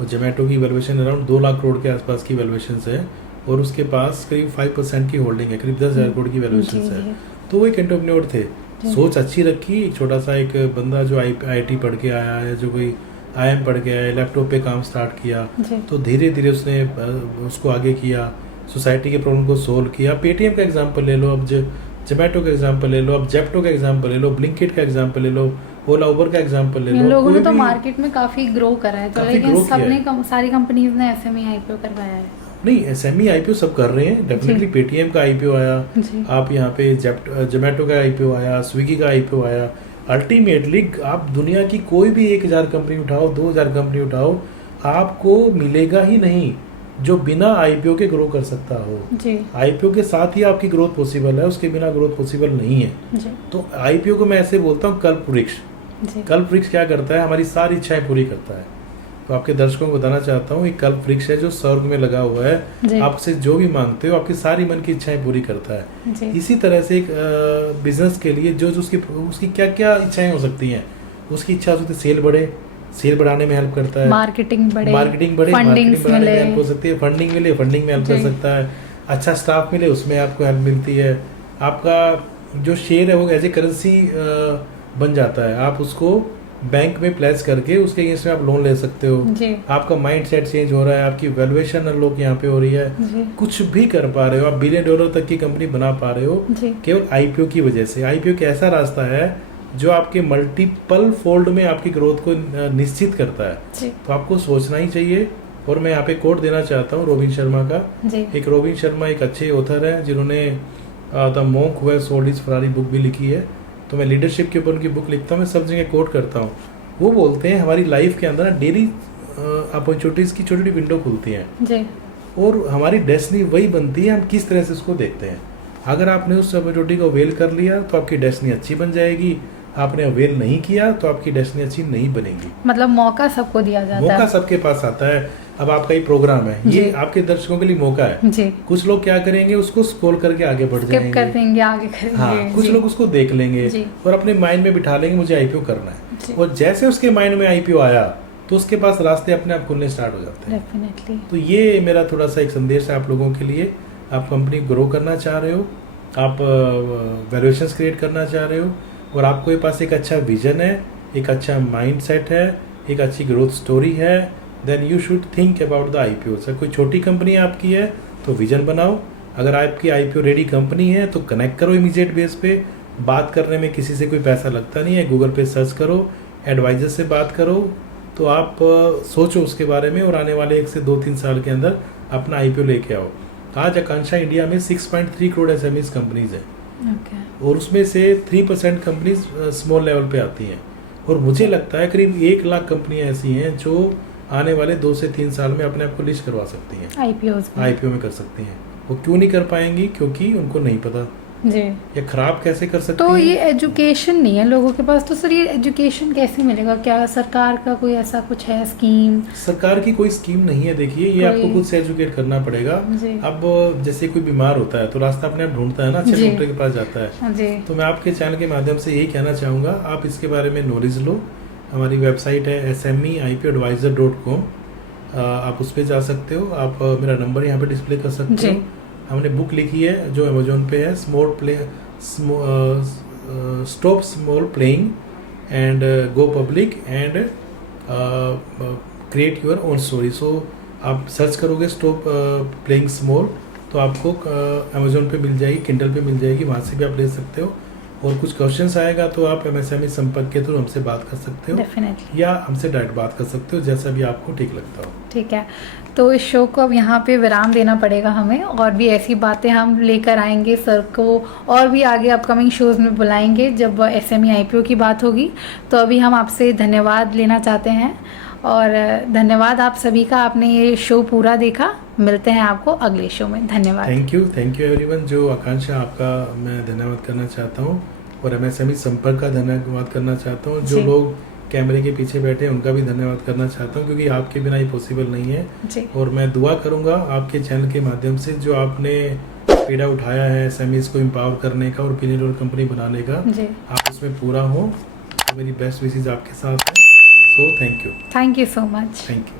और जोमेटो की वैल्यूएशन अराउंड 2 लाख करोड़ के आसपास की वैल्यूएशन है और उसके पास करीब 5% की होल्डिंग है, करीब 10,000 करोड़ की वैल्यूएशन है। तो वो एक एंटरप्रेन्योर थे, सोच अच्छी रखी। एक छोटा सा एक बंदा जो आईआईटी पढ़ के आया है, जो कोई आईएम पढ़ के आया, लैपटॉप पे काम स्टार्ट किया, तो धीरे धीरे उसने उसको आगे किया, सोसाइटी के प्रॉब्लम को सोल्व किया। पेटीएम का एग्जांपल ले लो, अब जोमेटो का एग्जांपल ले लो, अब जेप्टो का एग्जांपल ले लो, ब्लिंकिट का एग्जांपल ले लो, ओला उबर का एग्जांपल ले लो। इन लोगों ने तो मार्केट में काफी ग्रो करा है, तो लेकिन सबने सारी कंपनीज ने एसएमई आईपीओ करवाया है। नहीं, एसएमई आईपीओ सब कर रहे हैं डेफिनेटली। पेटीएम का आईपीओ आया, आप यहाँ पे जोमेटो का आईपीओ आया, स्विगी का आईपीओ आया। अल्टीमेटली आप दुनिया की कोई भी 1000 कंपनी उठाओ, 2000 कंपनी उठाओ, आपको मिलेगा ही नहीं जो बिना आईपीओ के ग्रो कर सकता हो। आईपीओ के साथ ही आपकी ग्रोथ पॉसिबल है, उसके बिना ग्रोथ पॉसिबल नहीं है। तो आईपीओ को मैं ऐसे बोलता हूँ कल्प वृक्ष। कल्प वृक्ष क्या करता है, हमारी सारी इच्छाएं पूरी करता है। तो आपके दर्शकों को बताना चाहता हूँ, एक कल्प वृक्ष है जो स्वर्ग में लगा हुआ है, आपसे जो भी मांगते हो आपकी सारी मन की इच्छाएं पूरी करता है। इसी तरह से एक बिजनेस के लिए जो उसकी क्या क्या इच्छाएं हो सकती हैं, उसकी इच्छा हो सकती है सेल बढ़े, सेल बढ़ाने में हेल्प करता है, मार्केटिंग बढ़े, फंडिंग में हेल्प हो सकती है, फंडिंग मिले, फंडिंग में हेल्प कर सकता है, अच्छा स्टाफ मिले, उसमें आपको हेल्प मिलती है, आपका जो शेयर है वो एज ए करेंसी बन जाता है, आप उसको बैंक में प्लेस करके उसके अगेंस्ट में आप लोन ले सकते हो, आपका माइंड सेट चेंज हो रहा है, आपकी वैल्यूएशन अनलॉक यहाँ पे हो रही है, कुछ भी कर पा रहे हो, आप $1 बिलियन तक की कंपनी बना पा रहे हो केवल आईपीओ की वजह से। आईपीओ एक ऐसा रास्ता है जो आपके मल्टीपल फोल्ड में आपकी ग्रोथ को निश्चित करता है। तो आपको सोचना ही चाहिए। और मैं यहाँ पे कोट देना चाहता हूँ रोबिन शर्मा का। एक रोबिन शर्मा एक अच्छे ऑथर है जिन्होंने the monk who has sold his Ferrari book भी लिखी है। तो मैं लीडरशिप के ऊपर उनकी बुक लिखता हूँ, मैं सब जगह कोट करता हूँ। वो बोलते हैं हमारी लाइफ के अंदर ना डेली अपॉर्चुनिटीज की छोटी छोटी विंडो खुलती हैं और हमारी डेस्टिनी वही बनती है, हम किस तरह से उसको देखते हैं। अगर आपने उस अपॉर्चुनिटी को वेल कर लिया तो आपकी डेस्टिनी अच्छी बन जाएगी आपने अवेल नहीं किया तो आपकी डेस्टिनी अचीव नहीं बनेगी। मतलब मौका सबको दिया जाता है, मौका सबके पास आता है। अब आपका ही प्रोग्राम है, ये आपके दर्शकों के लिए मौका है जी। कुछ लोग क्या करेंगे, उसको स्क्रॉल करके आगे बढ़ जाएंगे, कर देंगे, आगे करेंगे। हाँ, कुछ लोग उसको देख लेंगे और अपने माइंड में बिठा लेंगे मुझे आईपीओ करना है, और जैसे उसके माइंड में आईपीओ आया तो उसके पास रास्ते अपने आप खुलने स्टार्ट हो जाते हैं। डेफिनेटली। तो ये मेरा थोड़ा सा एक संदेश है आप लोगों के लिए। आप कंपनी ग्रो करना चाह रहे हो, आप वैल्यूएशंस क्रिएट करना चाह रहे हो, और आपके पास एक अच्छा विजन है, एक अच्छा माइंड सेट है, एक अच्छी ग्रोथ स्टोरी है, then you should think about the IPO. Sir कोई छोटी कंपनी आपकी है तो विजन बनाओ, अगर आपकी आईपीओ रेडी कंपनी है तो कनेक्ट करो इमीडिएट बेस पे। बात करने में किसी से कोई पैसा लगता नहीं है, गूगल पे सर्च करो, एडवाइजर से बात करो, तो आप सोचो उसके बारे में और आने वाले 1 से 2-3 साल के अंदर अपना आईपीओ लेके आओ। आज आकांक्षा इंडिया में 6.3 करोड़ एसएमईज कंपनीज हैं, और उसमें से 3% कंपनीज स्मॉल लेवल पे आती हैं, और मुझे लगता है करीब 1 लाख कंपनियां ऐसी हैं जो आने वाले 2 से 3 साल में अपने आप को लिस्ट करवा सकती हैं, आईपीओ में कर सकती हैं। वो क्यों नहीं कर पाएंगी? क्योंकि उनको नहीं पता जी। ये खराब कैसे कर सकते तो हैं? ये एजुकेशन नहीं है लोगों के पास, तो सर ये एजुकेशन कैसे मिलेगा? क्या सरकार का कोई ऐसा कुछ है स्कीम? सरकार की कोई स्कीम नहीं है, देखिए ये आपको खुद से एजुकेट करना पड़ेगा। अब जैसे कोई बीमार होता है तो रास्ता अपने आप ढूंढता है ना, अच्छे डॉक्टर के पास जाता है जी। तो मैं आपके चैनल के माध्यम से यही कहना चाहूँगा, आप इसके बारे में नॉलेज लो। हमारी वेबसाइट है SMEIPOadvisor.com, आप उस पर जा सकते हो। आप मेरा नंबर यहाँ पे डिस्प्ले कर सकते हो। हमने बुक लिखी है जो अमेजोन पे है, stop small playing and go public and create your own story. So आप सर्च करोगे स्टॉप प्लेइंग स्मॉल तो आपको अमेजोन पे मिल जाएगी, किंडल पे मिल जाएगी, वहाँ से भी आप ले सकते हो। और कुछ क्वेश्चंस आएगा तो आप MSME संपर्क के थ्रू हमसे बात कर सकते हो, या हमसे डायरेक्ट बात कर सकते हो, जैसा भी आपको ठीक लगता हो। ठीक है, तो इस शो को अब यहाँ पे विराम देना पड़ेगा हमें, और भी ऐसी बातें हम लेकर आएंगे सर को, और भी आगे अपकमिंग शोज़ में बुलाएंगे जब SME IPO की बात होगी। तो अभी हम आपसे धन्यवाद लेना चाहते हैं, और धन्यवाद आप सभी का, आपने ये शो पूरा देखा। मिलते हैं आपको अगले शो में, धन्यवाद। Thank you everyone. जो आकांक्षा, आपका मैं धन्यवाद करना चाहता हूँ, और MSME संपर्क का धन्यवाद करना चाहता हूँ। जो लोग कैमरे के पीछे बैठे हैं उनका भी धन्यवाद करना चाहता हूँ, क्योंकि आपके बिना ये पॉसिबल नहीं है जी। और मैं दुआ करूँगा आपके चैनल के माध्यम से, जो आपने पेड़ा उठाया है SMEs को एम्पावर करने का और बिलियन कंपनी बनाने का, आप उसमें पूरा हो। तो मेरी बेस्ट विशेज आपके साथ है। So thank you so much. Thank you.